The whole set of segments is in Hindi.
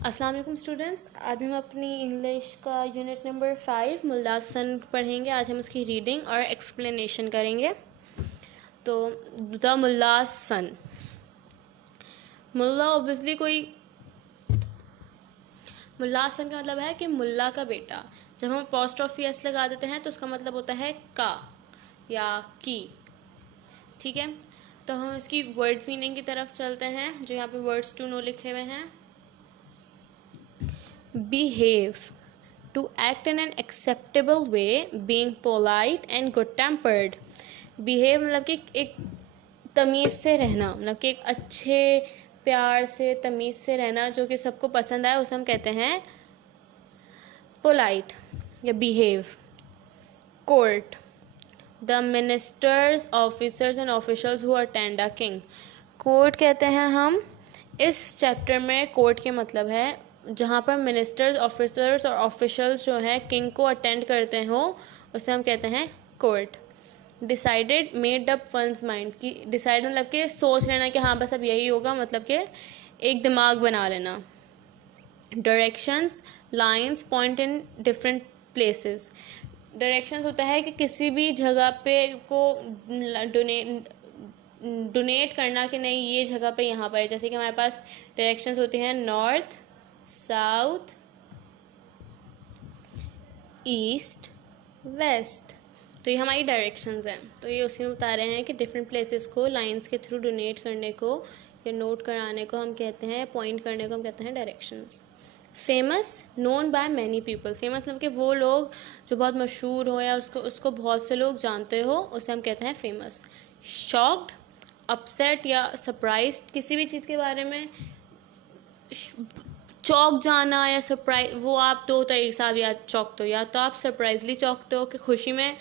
अस्सलाम वालेकुम स्टूडेंट्स। आज हम अपनी इंग्लिश का यूनिट नंबर 5 मुल्ला सन पढ़ेंगे। आज हम उसकी रीडिंग और एक्सप्लेनेशन करेंगे। तो the Mulla sun, Mulla obviously कोई, मुल्ला सन का मतलब है कि मुल्ला का बेटा। जब हम अपोस्ट्रोफी एस लगा देते हैं तो उसका मतलब होता है का या की। ठीक है, तो हम इसकी वर्ड्स मीनिंग की तरफ चलते हैं जो यहाँ पे वर्ड्स टू नो लिखे हुए हैं। Behave, to act in an acceptable way, being polite and good tempered. Behave मतलब कि एक तमीज़ से रहना, मतलब कि एक अच्छे प्यार से तमीज़ से रहना जो कि सबको पसंद आए, उसे हम कहते हैं पोलाइट या behave. Court, the ministers officers and officials who attend a king. Court कहते हैं हम इस चैप्टर में। कोर्ट के मतलब है जहाँ पर मिनिस्टर्स ऑफिसर्स और ऑफिशियल्स जो हैं किंग को अटेंड करते हो, उसे हम कहते हैं court. Decided, made up once mind, की डिसाइड मतलब कि सोच लेना कि हाँ बस अब यही होगा, मतलब कि एक दिमाग बना लेना। Directions, lines point in different places. Directions होता है कि किसी भी जगह पे को डोनेट करना कि नहीं ये जगह पे यहाँ पर है। जैसे कि हमारे पास डायरेक्शंस होती हैं नॉर्थ, साउथ, ईस्ट, वेस्ट। तो ये हमारी डायरेक्शंस हैं। तो ये उसी में बता रहे हैं कि डिफरेंट प्लेसेस को लाइंस के थ्रू डोनेट करने को या नोट कराने को हम कहते हैं, पॉइंट करने को हम कहते हैं directions. Famous, known by many people. Famous मतलब कि वो लोग जो बहुत मशहूर हो या उसको बहुत से लोग जानते हो, उसे हम कहते हैं फेमस। शॉक्ड, अपसेट या सरप्राइज, किसी भी चीज़ के बारे में चौंक जाना या सरप्राइज, वो आप दो तरीके से आप या चौंकते हो, या तो आप सरप्राइजली चौंकते हो कि खुशी में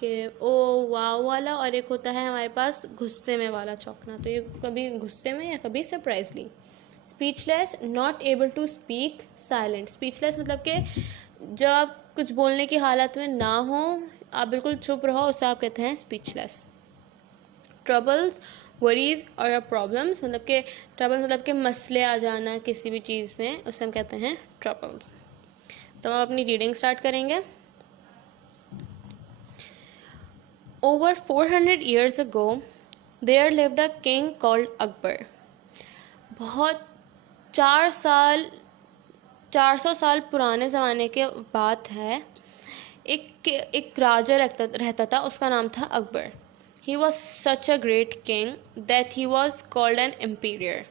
कि ओ वाह वाला, और एक होता है हमारे पास गुस्से में वाला चौंकना। तो ये कभी गुस्से में या कभी surprisingly. Speechless, not able to speak, silent. Speechless मतलब कि जब आप कुछ बोलने की हालत में ना हो, आप बिल्कुल चुप रहो, उसे आप कहते हैं स्पीचलेस। ट्रबल्स, वरीज और प्रॉब्लम्स, मतलब कि ट्रबल मतलब कि मसले आ जाना किसी भी चीज़ में, उसे हम कहते हैं ट्रबल्स। तो हम अपनी रीडिंग स्टार्ट करेंगे। Over 400 years ago there lived a king called Akbar. बहुत 400 साल पुराने ज़माने के बात है। एक राजा रहता था, उसका नाम था Akbar. He was such a great king that he was called an imperior.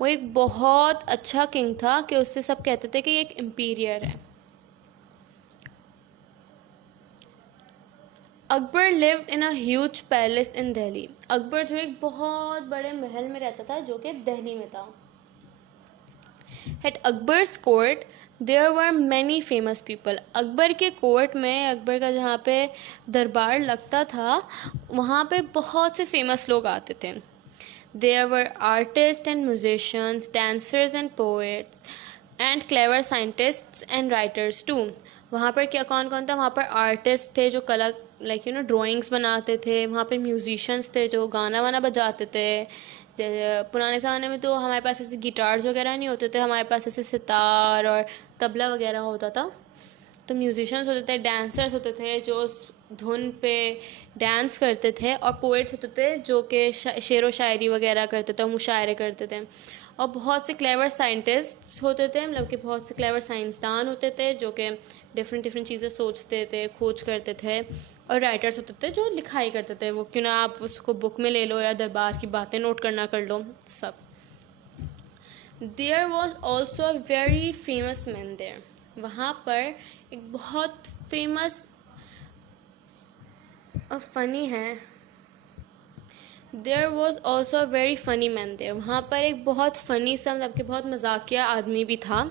वो एक बहुत अच्छा किंग था कि उससे सब कहते थे कि ये एक इम्पीरियर है। Akbar lived in a huge palace in Delhi. Akbar जो एक बहुत बड़े महल में रहता था जो कि दिल्ली में था। At Akbar's court there were many famous people. Akbar के कोर्ट में, अकबर का जहाँ पे दरबार लगता था, वहाँ पे बहुत से फेमस लोग आते थे। There were artists and musicians, dancers and poets, and clever scientists and writers too. वहाँ पर क्या कौन कौन था? वहाँ पर आर्टिस्ट थे जो कला ड्राइंग्स बनाते थे। वहाँ पर म्यूजिशियंस थे जो गाना वाना बजाते थे। पुराने ज़माने में तो हमारे पास ऐसे गिटार्स वगैरह नहीं होते थे, हमारे पास ऐसे सितार और तबला वगैरह होता था। तो म्यूजिशियंस होते थे, डांसर्स होते थे जो उस धुन पे डांस करते थे, और पोइट्स होते थे जो कि शेर व शायरी वगैरह करते थे, मुशायरे करते थे। और बहुत से क्लेवर साइंटिस्ट्स होते थे, मतलब कि बहुत से क्लेवर साइंसदान होते थे जो कि डिफरेंट चीज़ें सोचते थे, खोज करते थे। और राइटर्स होते थे जो लिखाई करते थे, वो क्यों ना आप उसको बुक में ले लो या दरबार की बातें नोट करना कर लो सब। There was also a very famous man there. वहाँ पर एक बहुत फेमस और फनी है। There was also a very funny man there. वहाँ पर एक बहुत फ़नी सा, मतलब कि बहुत मजाकिया आदमी भी था,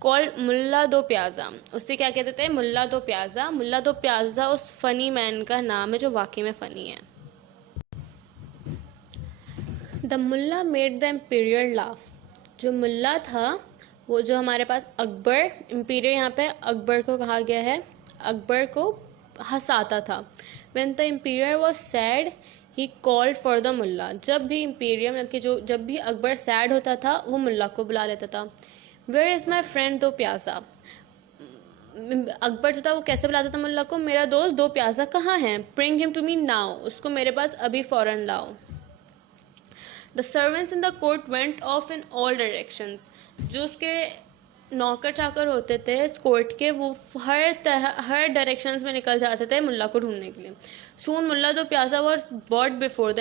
कॉल्ड मुल्ला दो प्याज़ा। उससे क्या कहते थे? मुल्ला दो प्याज़ा। मुल्ला दो प्याज़ा उस फ़नी मैन का नाम है जो वाकई में फ़नी है। The Mulla made the emperor laugh. जो मुल्ला था, वो जो हमारे पास अकबर, इम्पीरियर यहाँ पे अकबर को कहा गया है, अकबर को हंसाता था। When the emperor was sad he called for the Mulla. जब भी इम्पीरियर मतलब कि जब भी अकबर सैड होता था, वो मुल्ला को बुला लेता था। वेयर इज़ माई फ्रेंड दो प्याजा। अकबर जो था वो कैसे बुलाता था मुल्ला को, मेरा दोस्त दो प्याजा कहाँ है, bring him to me now, उसको मेरे पास अभी फ़ौरन लाओ। The servants in the court went off in all directions, जो उसके नौकर चाकर होते थे इस कोर्ट के, वो हर डायरेक्शंस में निकल जाते थे मुल्ला को ढूंढने के लिए। सून मुल्ला दो प्याजा वॉज ब्रॉड बिफोर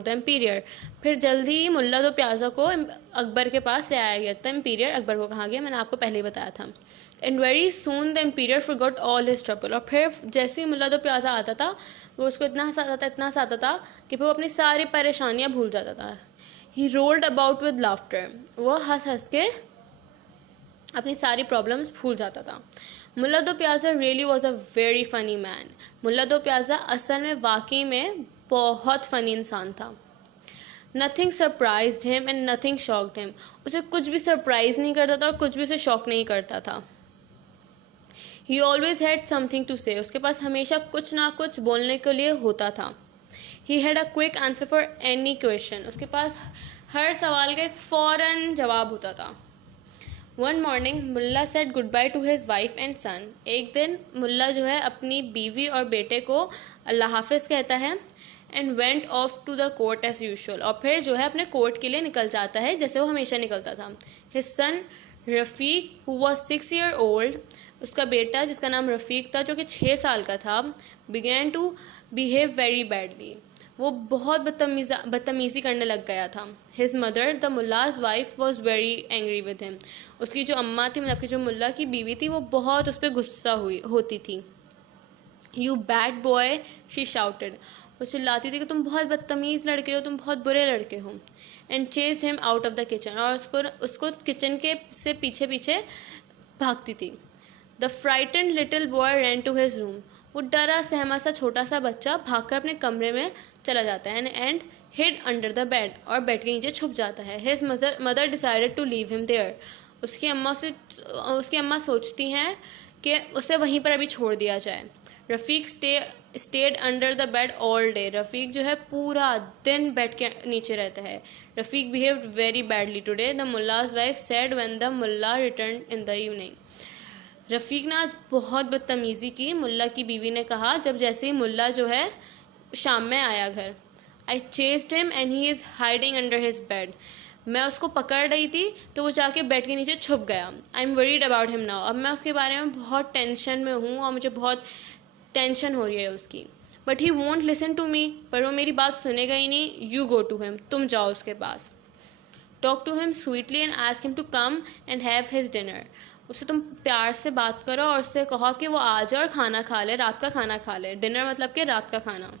द एम्पीरियर, फिर जल्दी ही मुल्ला दो प्याजा को अकबर के पास ले आया गया था। एम्पीरियर अकबर को कहा गया, मैंने आपको पहले ही बताया था। And very soon the emperor forgot all his trouble, और फिर जैसे ही मुल्ला दो प्याजा आता था वो उसको इतना हंसाता था कि फिर वो अपनी सारी परेशानियाँ भूल जाता था। ही रोल्ड अबाउट विद लाफ्टर, वो हंस के अपनी सारी प्रॉब्लम्स भूल जाता था। Mulla Do Pyaza really was a very funny man, Mulla Do Pyaza असल में वाकई में बहुत फ़नी इंसान था। Nothing surprised him and nothing shocked him, उसे कुछ भी सरप्राइज़ नहीं करता था और कुछ भी उसे शॉक नहीं करता था। He always had something to say, उसके पास हमेशा कुछ ना कुछ बोलने के लिए होता था। He had a quick answer for any question, उसके पास हर सवाल का एक फ़ौरन जवाब होता था। One morning Mulla said goodbye to his wife and son, एक दिन मुल्ला जो है अपनी बीवी और बेटे को अल्लाह हाफिज़ कहता है। And went off to the court as usual, और फिर जो है अपने कोर्ट के लिए निकल जाता है जैसे वो हमेशा निकलता था। His son Rafiq who was 6 year old, उसका बेटा जिसका नाम रफ़ीक था जो कि 6 साल का था, began to behave very badly, वो बहुत बदतमीज़ी करने लग गया था। His mother the Mulla's wife was very angry with him, उसकी जो अम्मा थी मतलब कि जो मुल्ला की बीवी थी वो बहुत उस पर गुस्सा होती थी। You bad boy she shouted, वो चिल्लाती थी कि तुम बहुत बदतमीज़ लड़के हो, तुम बहुत बुरे लड़के हो। And chased him out of the kitchen, और उसको किचन के से पीछे पीछे भागती थी। The frightened little boy ran to his room, वो डरा सहमा सा छोटा सा बच्चा भागकर अपने कमरे में चला जाता है। And hid under the bed, और बेड के नीचे छुप जाता है। His mother decided to leave him there, उसकी अम्मा सोचती हैं कि उसे वहीं पर अभी छोड़ दिया जाए। Rafiq stayed under the bed all day, Rafiq जो है पूरा दिन बेड के नीचे रहता है। Rafiq behaved very badly today, the Mulla's wife said when the Mulla return in the evening, Rafiq ने आज बहुत बदतमीज़ी की, मुल्ला की बीवी ने कहा जब जैसे ही मुल्ला जो है शाम में आया घर। I chased him and he is hiding under his bed, मैं उसको पकड़ रही थी तो वो जाके बेड के नीचे छुप गया। I am worried about him now, अब मैं उसके बारे में बहुत टेंशन में हूँ और मुझे बहुत टेंशन हो रही है उसकी। But he won't listen to me, पर वो मेरी बात सुनेगा ही नहीं। यू गो टू हिम, तुम जाओ उसके पास। Talk to him sweetly and ask him to come and have his dinner, उससे तुम प्यार से बात करो और उससे कहो कि वो आ जाए और खाना खा ले, रात का खाना खा ले। डिनर मतलब कि रात का खाना।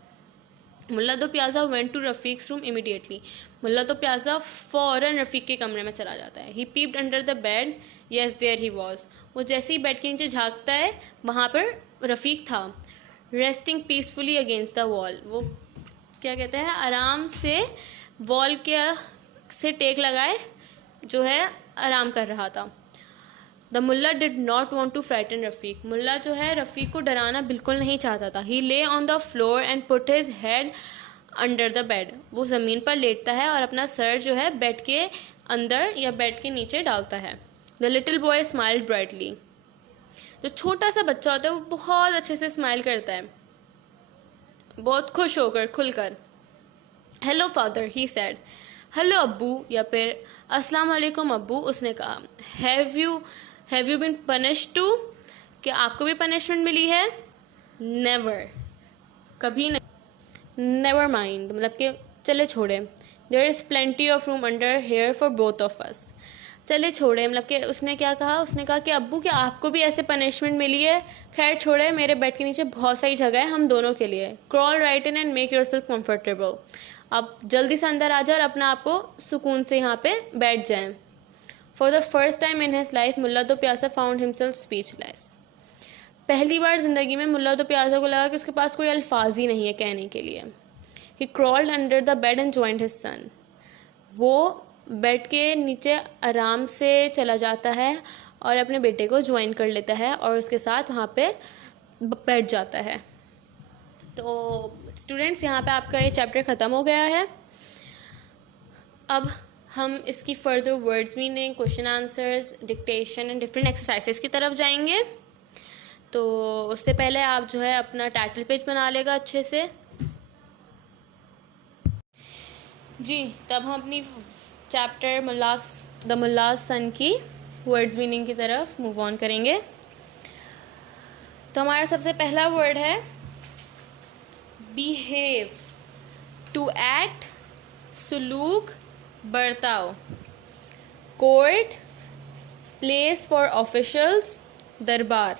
मुल्ला दो प्याजा वेंट टू रफ़ीक्स रूम इमीडिएटली, मुल्ला दो प्याजा फ़ौरन रफ़ीक के कमरे में चला जाता है। He peeped under the bed, yes there he was, वो जैसे ही बेड के नीचे झाँकता है वहाँ पर रफ़ीक था। Resting peacefully against the wall, वो क्या कहते हैं आराम से वॉल के से टेक लगाए जो है आराम कर रहा था। The Mulla did not want to frighten Rafiq, मुल्ला जो है रफ़ीक को डराना बिल्कुल नहीं चाहता था। ही ले on the floor and put his head under the bed, वो ज़मीन पर लेटता है और अपना सर जो है बेड के अंदर या बेड के नीचे डालता है। The little boy smiled brightly, जो छोटा सा बच्चा होता है वो बहुत अच्छे से स्माइल करता है, बहुत खुश होकर खुलकर। Hello father, he said, hello अब्बू, या फिर अस्सलाम वालेकुम अब्बू, उसने कहा। Have you been punished too, कि आपको भी पनिशमेंट मिली है? नेवर, कभी नहीं। नेवर माइंड मतलब कि चले छोड़े। There is plenty of room under here for both of us, चले छोड़े मतलब कि उसने क्या कहा, उसने कहा कि अब्बू क्या आपको भी ऐसे पनिशमेंट मिली है? खैर छोड़े, मेरे बेड के नीचे बहुत सही जगह है हम दोनों के लिए। Crawl right in and make your self comfortable, आप जल्दी से अंदर आ जाए और अपना आपको सुकून से यहाँ पे बैठ जाएं। For the first time in his life Mulla Do Pyaza found himself speechless, पहली बार ज़िंदगी में मुल्ला दो प्यासा को लगा कि उसके पास कोई अल्फाज ही नहीं है कहने के लिए। He crawled under the bed and joined his son, वो बेड के नीचे आराम से चला जाता है और अपने बेटे को ज्वाइन कर लेता है और उसके साथ वहाँ पे बैठ जाता है। तो स्टूडेंट्स यहाँ पे आपका ये चैप्टर ख़त्म हो गया है। अब हम इसकी further words meaning, question answers, dictation and different exercises की तरफ जाएंगे। तो उससे पहले आप जो है अपना टाइटल पेज बना लेगा अच्छे से। जी, तब हम अपनी चैप्टर द मुल्लास सन की वर्ड्स मीनिंग की तरफ मूव ऑन करेंगे। तो हमारा सबसे पहला वर्ड है बिहेव, टू एक्ट, सुलूक, बर्ताव। कोर्ट, प्लेस फॉर ऑफिशियल्स, दरबार।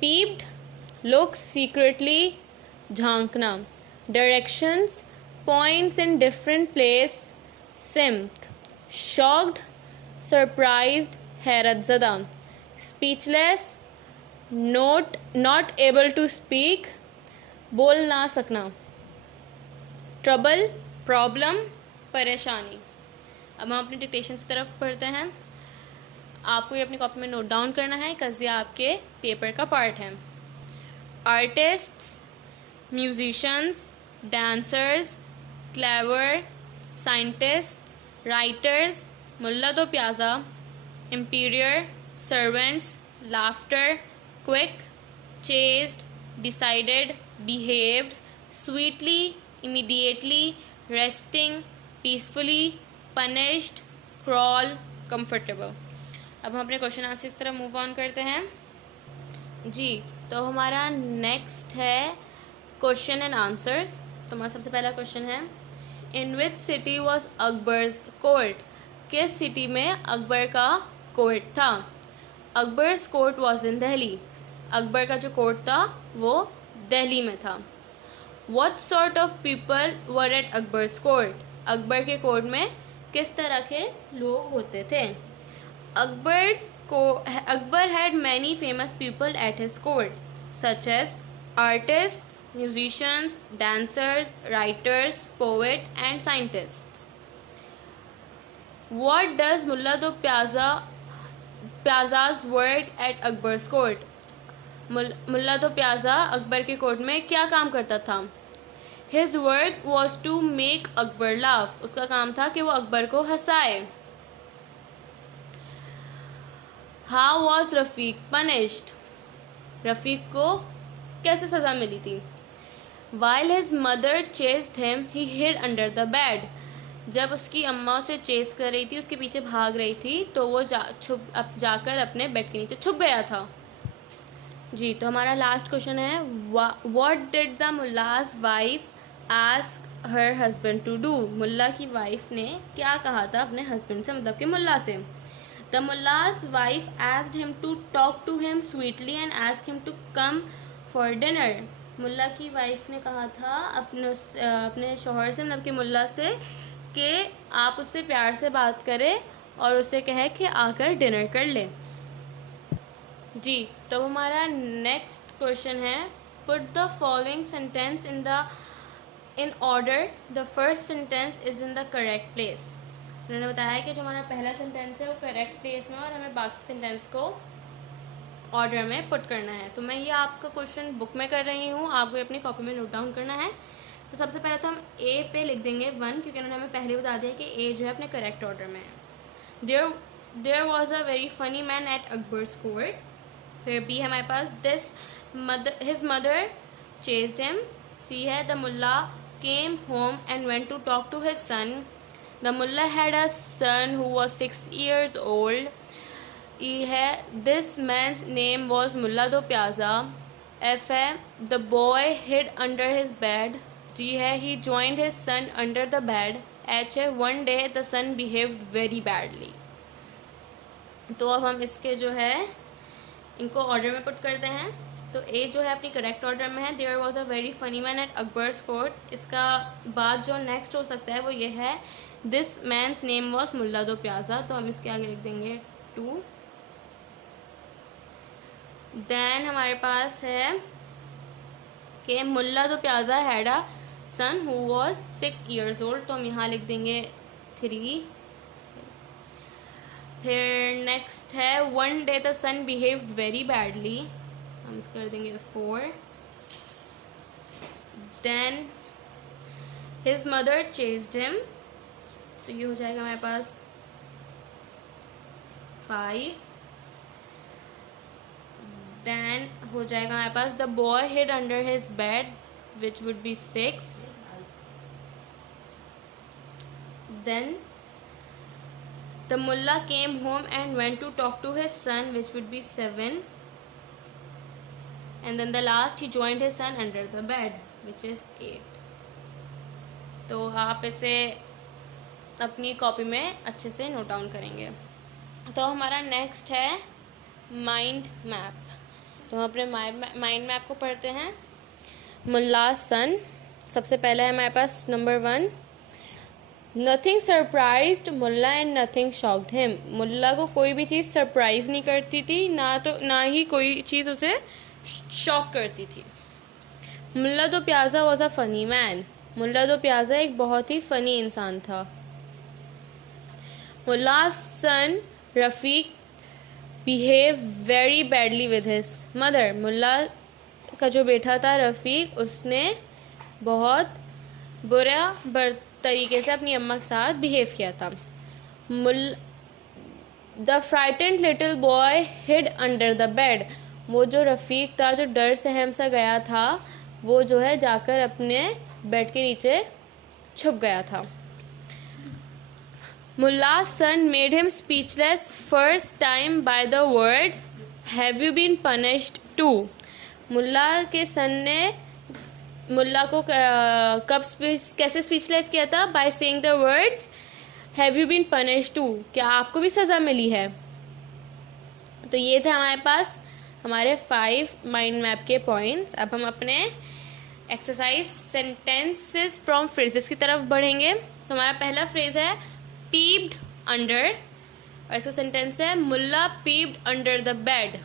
पीप्ड, लुक सीक्रेटली, झांकना। Directions, points in different place, सिम्त। शॉक्ड, सरप्राइज्ड, हैरत ज़दा। Speechless, not able to speak, बोल ना सकना। ट्रबल, प्रॉब्लम, परेशानी। अब हम अपनी डिक्टेशन की तरफ पढ़ते हैं। आपको ये अपनी कॉपी में नोट डाउन करना है, बिकॉज ये आपके पेपर का पार्ट है। Artists, musicians, dancers, clever, scientists, writers, Mulla Do Pyaza, emperor, servants, laughter, quick, chased, decided, behaved, sweetly, immediately, resting, peacefully, punished, crawl, comfortable. अब हम अपने क्वेश्चन आंसर इस तरह मूव ऑन करते हैं। जी, तो हमारा नेक्स्ट है क्वेश्चन एंड आंसर्स। तो हमारा सबसे पहला क्वेश्चन है, in which city was Akbar's court? किस सिटी में अकबर का कोर्ट था? Akbar's court was in Delhi. Akbar का जो कोर्ट था वो दिल्ली में था। What sort of people were at Akbar's court? Akbar के कोर्ट में किस तरह के लोग होते थे? Akbar had many famous people at his court, such as artists, musicians, dancers, writers, poets, and scientists. What does Mullah do Pyaza's work at Akbar's court? Mulla Do Pyaza Akbar के कोर्ट में क्या काम करता था? His work was to make Akbar laugh. उसका काम था कि वो अकबर को हंसाए। How was Rafiq punished? रफ़ीक को कैसे सज़ा मिली थी? While his mother chased him, he hid under the bed. जब उसकी अम्मा उसे चेस कर रही थी, उसके पीछे भाग रही थी, तो वो जाकर अपने बेड के नीचे छुप गया था। जी, तो हमारा लास्ट क्वेश्चन है, what did the Mulla's wife ask her husband to do? मुल्ला की वाइफ ने क्या कहा था अपने हस्बैंड से, मतलब कि मुल्ला से? The Mulla's wife asked him to talk to him sweetly and ask him to come for dinner. मुल्ला की वाइफ ने कहा था अपने शौहर से, मतलब कि मुल्ला से, कि आप उससे प्यार से बात करें और उससे कहे कि आकर डिनर कर ले। जी, तो हमारा नेक्स्ट क्वेश्चन है, put the following sentence in order, the first sentence is in the correct place. उन्होंने बताया कि जो हमारा पहला सेंटेंस है वो करेक्ट प्लेस में और हमें बाकी सेंटेंस को ऑर्डर में पुट करना है। तो मैं ये आपका क्वेश्चन बुक में कर रही हूँ, आपको अपनी कॉपी में नोट डाउन करना है। तो सबसे पहले तो हम ए पे लिख देंगे 1, क्योंकि उन्होंने हमें पहले बता दिया कि ए जो है अपने करेक्ट ऑर्डर में है। There was a very funny man at Akbar's court. फिर बी है हमारे पास, his mother chased him. C है, the Mulla came home and went to talk to his son. The Mulla had a son who was 6 years old. E है, this man's name was Mulla Do Pyaza. F है, the boy hid under his bed. G है, he joined his son under the bed. H है, one day the son behaved very badly. तो अब हम इसके जो है इनको ऑर्डर में पुट करते हैं। तो ए जो है अपनी करेक्ट ऑर्डर में है, there was a very funny man at Akbar's court. इसका बाद जो नेक्स्ट हो सकता है वो ये है, this man's name was Mulla Do प्याजा। तो हम इसके आगे लिख देंगे 2। देन हमारे पास है कि Mulla Do Pyaza had a son who was 6 years old। तो हम यहाँ लिख देंगे 3। फिर नेक्स्ट है, one day the son behaved very badly. हम इसको कर देंगे 4। Then his mother chased him. तो ये हो जाएगा हमारे पास 5। देन हो जाएगा हमारे पास the boy hid under his bed, which would be 6। Then the Mulla came home and went to talk to his son, which would be 7। And then the last he joined his son under the bed, which is 8। तो आप इसे अपनी कॉपी में अच्छे से नोट डाउन करेंगे। तो हमारा नेक्स्ट है माइंड मैप। तो हम अपने माइंड मैप को पढ़ते हैं। मुल्ला's सन, सबसे पहला है हमारे पास number 1, nothing surprised Mulla and nothing shocked him. Mulla को कोई भी चीज़ सरप्राइज नहीं करती थी, ना ही कोई चीज़ उसे शॉक करती थी। Mulla Do Pyaza was a funny man. Mulla Do Pyaza एक बहुत ही फ़नी इंसान था। Mulla's son Rafiq behave very badly with his mother. Mulla का जो बेटा था रफ़ीक, उसने बहुत बुरा तरीके से अपनी अम्मा के साथ बिहेव किया था। The frightened little boy hid under the bed. वो जो रफ़ीक था, जो डर सहम सा गया था, वो जो है जाकर अपने बेड के नीचे छुप गया था। मुल्ला's son made him speechless first time by the words, "Have you been punished too?" मुल्ला के सन ने मुल्ला को कैसे स्पीचलेस किया था? By saying the words, "Have you been punished too?" क्या आपको भी सज़ा मिली है? तो ये थे हमारे पास हमारे 5 माइंड मैप के पॉइंट्स। अब हम अपने एक्सरसाइज सेंटेंसेस फ्रॉम फ्रेजेस की तरफ बढ़ेंगे। तो हमारा पहला फ्रेज है पीप्ड अंडर, और इसका सेंटेंस है Mulla peeped under the bed.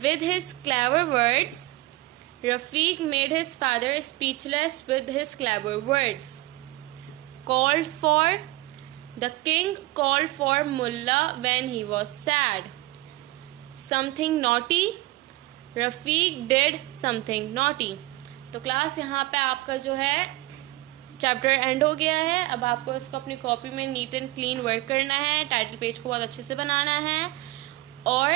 With his clever words Rafiq made his father speechless with his clever words. Called for the king called for Mulla when he was sad. Something naughty Rafiq did something naughty. तो क्लास यहाँ पे आपका जो है चैप्टर एंड हो गया है। अब आपको इसको अपनी कॉपी में नीट एंड क्लीन वर्क करना है, टाइटल पेज को बहुत अच्छे से बनाना है और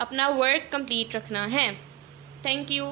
अपना वर्क कंप्लीट रखना है। Thank you.